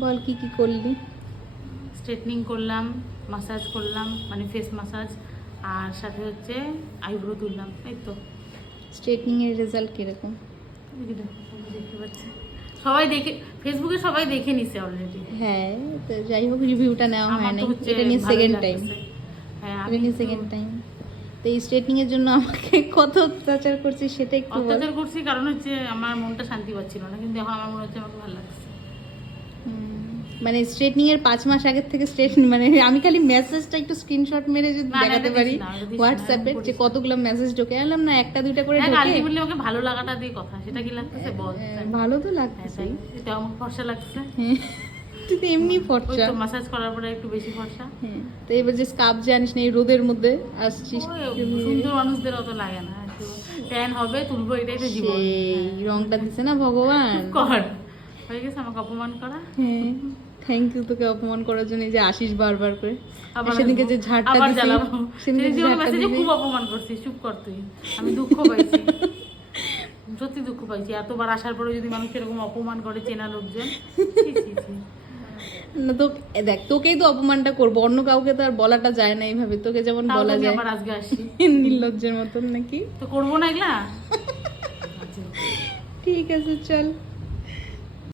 বল কি কি করলি? স্ট্রেটনিং করলাম, মাসাজ করলাম, মানে ফেস মাসাজ, আর সাথে হচ্ছে আইব্রো তুললাম। এই তো। স্ট্রেটনিং এর রেজাল্ট কিরকম? এই যে দেখো, সবাই দেখতে পাচ্ছে, সবাই দেখে, ফেসবুকে সবাই দেখে নিছে অলরেডি। হ্যাঁ, তো যাই হোক রিভিউটা নেওয়া হয় আমার তো নাই, হচ্ছে এটা নিয়ে ভালোই সেকেন্ড টাইম। লাগতেছে। হ্যাঁ, এটা আমি নিয়ে একটু সেকেন্ড টাইম। তো এই স্ট্রেটনিং এর জন্য আমাকে কত অত্যাচার করছিস সেটা একটু বল। অত্যাচার করছি কারণ হচ্ছে আমার মনটা শান্তি পাচ্ছিল না, কিন্তু এখন আমার মনে হচ্ছে আমাকে ভালো লাগছে। মানে স্ট্রেটনিং এর 5 মাস আগের থেকে মানে আমি খালি মেসেজটা একটু স্ক্রিনশট মেরে যদি না, না, দেখাতে এটা পারি দিস না, এটা দিস না, হোয়াটসঅ্যাপে এরকম যে করিস না। কতগুলো মেসেজ ঢোকে, এলাম না একটা দুইটা করে হ্যাঁ, ঢোকে। আলটিমেটলি ওকে ভালো লাগাটা দিয়ে কথা, সেটা কি লাগতেছে বল? ভালো তো হ্যাঁ, লাগতেছে। তাই এটা আমার ফর্সা লাগছে। হ্যাঁ, তুই তো এমনি ওই ফর্সা। তো মাসাজ করার পরে একটু বেশি ফর্সা। হ্যাঁ, তো এবার যে স্কার্ফ যে আনিস না এই রোদের মধ্যে আসছিস, ওই সুন্দর মানুষদের অত লাগে না, একটু ট্যান হবে, তুলবো, এটাই তো জীবন। সেই রংটা দিছে না ভগবান। চুপ কর, হয়ে গেছে আমাকে অপমান করা। হ্যাঁ, থ্যাংক ইউ তোকে অপমান করার জন্য, এই যে আসিস বারবার করে। আবার সেদিনকে আসবো, যে ঝাড়টা আবার দিছি, জ্বালাবো। সেদিনকে যে সেদিন ঝাড়টা মেসেজে দিলি, খুব অপমান করছিস, চুপ কর তুই। আমি দুঃখ পাইছি, সত্যি দুঃখ পাইছি, এতবার আসার পরে যদি মানুষ এরকম অপমান করে চেনা লোকজন। ছি, ছি, ছি। না তো দেখ তোকেই তো অপমানটা করবো, অন্য কাউকে তো আর বলাটা যায় না এইভাবে, তোকে যেমন তাও তো বলা আমি যায় আবার আজকে আসি, নির্লজ্জের মতন নাকি। তো করবো না এগুলা। ঠিক আছে চল।